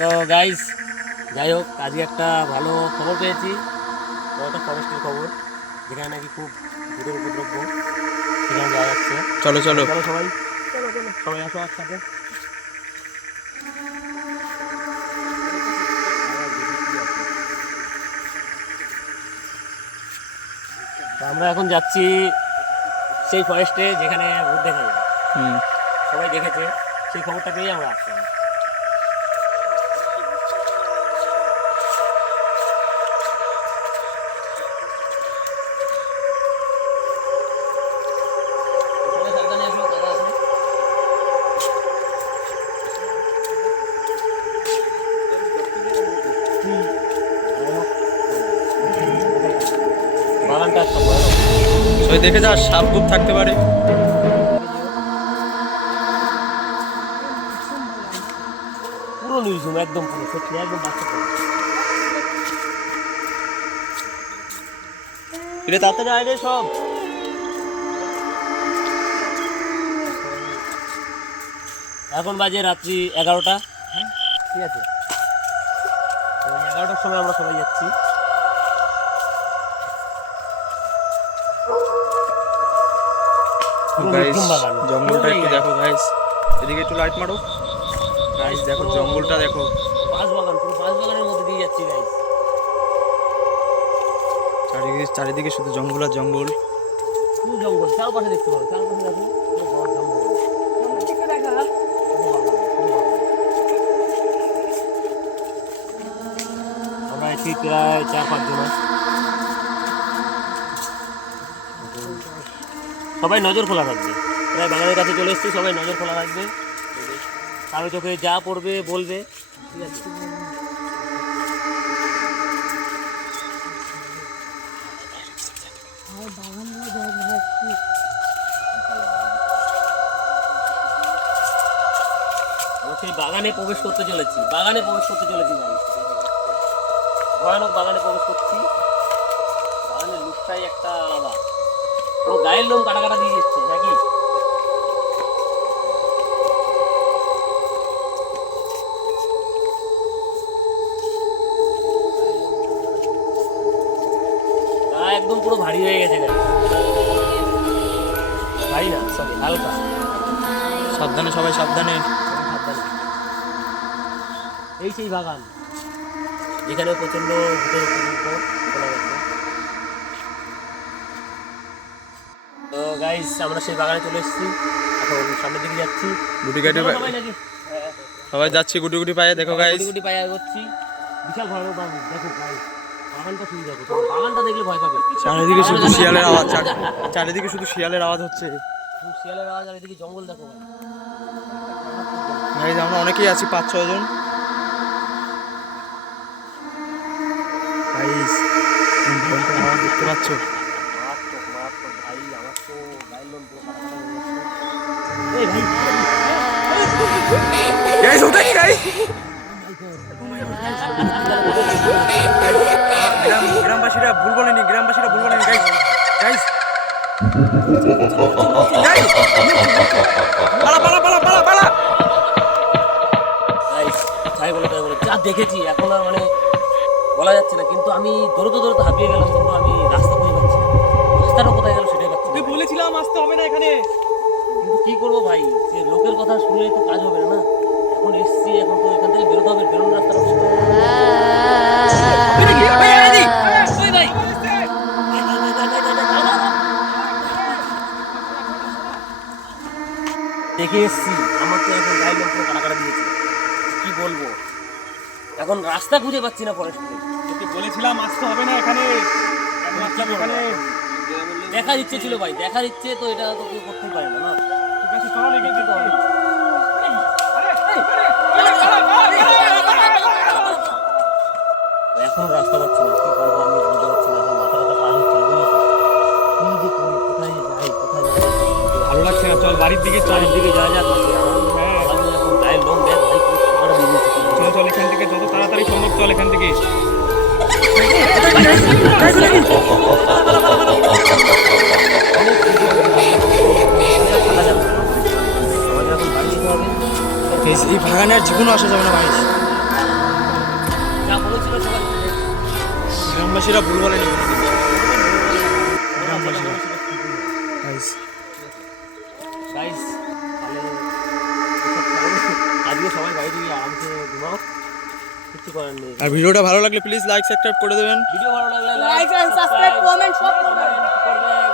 তো গাইস, যাই হোক আজকে একটা ভালো খবর পেয়েছি, একটা ফরেস্টের খবর, যেখানে নাকি খুব ভূতের উপদ্রব্য, সেখানে যাওয়া যাচ্ছে। চলো চলো চলো সবাই, চলো চলো সবাই আসো একসাথে। তো আমরা এখন যাচ্ছি সেই ফরেস্টে যেখানে ভূত দেখা যায়। সবাই দেখেছে, সেই খবরটা পেয়ে আমরা আসলাম। বাগানটা একটা বড়, সবাই দেখে যা, সাপ খুব থাকতে পারে। পুরো নিউজুম, একদম পুরো সত্যি, একদম বাচ্চা পুরো। এটা তাড়াতাড়ি আয় রে সব। এখন বাজে রাত্রি 11টা। হ্যাঁ ঠিক আছে, ওই 11টার সময় আমরা সবাই যাচ্ছি। গাইস জঙ্গলটা একটু দেখো গাইস, এদিকে একটু লাইট মারো গাইস, দেখো জঙ্গলটা দেখো। বাঁশ বাগান, পুরো বাঁশ বাগানের মধ্যে দিয়ে যাচ্ছি গাইস। চারিদিকে শুধু জঙ্গল আর জঙ্গল। পুরো জঙ্গল, চারপাশে দেখতে পাবো, চারপাশে দেখো পুরো বড় জঙ্গল। আমরা এসেছি প্রায় 4-5 জন। সবাই নজর খোলা রাখবে, প্রায় বাগানের কাছে চলে এসেছি, সবাই নজর খোলা রাখবে। কারো চোখে যা পড়বে বলবে, ঠিক আছে? আমরা সেই বাগানে প্রবেশ করতে চলেছি, বাগানে প্রবেশ করতে চলেছি ভাই, ভয়ানক বাগানে প্রবেশ করছি। বাগানের লুকটাই একটা আলাদা, পুরো গায়ের লোম কাটা কাটা দিয়ে যাচ্ছে নাকি। একদম পুরো ভারী হয়ে গেছে গাড়ি, ভারী না সরি হালকা। সাবধানে সবাই, সাবধানে। সাবধানে। এই সেই বাগান যেখানে প্রচন্ড ভূতের উপদ্রব শোনা যাচ্ছে। তো গাইস আমরা সেই বাগানে চলে এসেছি, এখন সামনের দিকে যাচ্ছি। গুটি গাটি সবাই নাকি সবাই যাচ্ছি গুটি গুটি পায়ে, দেখো গাইস। গুটি গুটি পায়ে এগোচ্ছি। বিশাল ভয়ানক বাগান, দেখো গাইস বাগানটা শুধু দেখো, তোমার বাগানটা দেখলে ভয় পাবে। চারিদিকে শুধু শিয়ালের আওয়াজ, চারিদিকে শুধু শিয়ালের আওয়াজ হচ্ছে। শুধু শিয়ালের আওয়াজ, আর এদিকে জঙ্গল দেখো ভাই। গাইস আমরা অনেকেই আছি, 5-6 জন গাইস। ভয়ঙ্কর আওয়াজ দেখতে পাচ্ছ? মারাত্মক মারাত্মক ভাই, আমার তো গায়ের লোম পুরো কাটা কাটা হয়ে যাচ্ছে। এই ভাই গাইস ওটা কি গাইস? গ্রামবাসীরা ভুল বলেনি, গ্রামবাসীরা ভুল বলেনি গাইস। গাইস গাইস পালা পালা পালা পালা পালা গাইস তাই বলে যা দেখেছি এখন আর মানে বলা যাচ্ছে না, কিন্তু আমি দৌড়তে দৌড়তে হাঁপিয়ে গেলাম, কিন্তু আমি রাস্তা খুঁজে পাচ্ছি না, রাস্তাটা কোথায় গেল সেটাই পাচ্ছি না। বলেছিলাম আসতে হবে না এখানে, কিন্তু কি করবো ভাই, যে লোকের কথা শুনলে তো কাজ হবে না। এখন এসছি, এখন তো এখান থেকে বেরোতে হবে, বেরোনোর রাস্তাটা দেখে এসছি। আমার তো এখন গায়ের লোম পুরো কাটা কাটা দিয়েছে, কি বলবো, এখন রাস্তা খুঁজে পাচ্ছি না ফরেস্টে। তোকে বলেছিলাম আসতে হবে না এখানে, এখানে দেখার ইচ্ছে ছিল ভাই, দেখার ইচ্ছে তো এটা তো কেউ করতেই পারে না। না ঠিক আছে চলো লেগে যেতে হবে। এখন রাস্তা পাচ্ছি না, কি করবো আমি বুঝতে পারছি না, এখন মাথা ব্যথা কাজ হচ্ছে না, বুঝলি? কি যে করি, কোথায় যে যাই, কোথায় না যাই, ভালো লাগছে না, চল বাড়ির দিকে চল। চারির দিকে যাওয়া যাক। হ্যাঁ আমি এখন গায়ের লোম দেখ ভাই, পুরো কাটা দিয়ে দিয়েছে। চল চল এখান থেকে, যত তাড়াতাড়ি সম্ভব চল এখান থেকে। আমাদের এখন বাড়ি যেতে হবে। এই বাগানে আর জীবনও আসা যাবে না ভাই। আমরা সবাই গ্রামবাসীরা ভুল বলেনি কোনোদিন। গ্রামবাসীরা গাইস গাইস তাহলে এসব করো। আজকে সবাই বাইরে গিয়ে আরামসে ঘুমাও, কিছু করার নেই। আর ভিডিওটা ভালো লাগলে প্লিজ লাইক সাবস্ক্রাইব করে দেবেন। ভিডিও ভালো লাগলে লাইক এন্ড সাবস্ক্রাইব কমেন্ট সব করবেন। করবেন।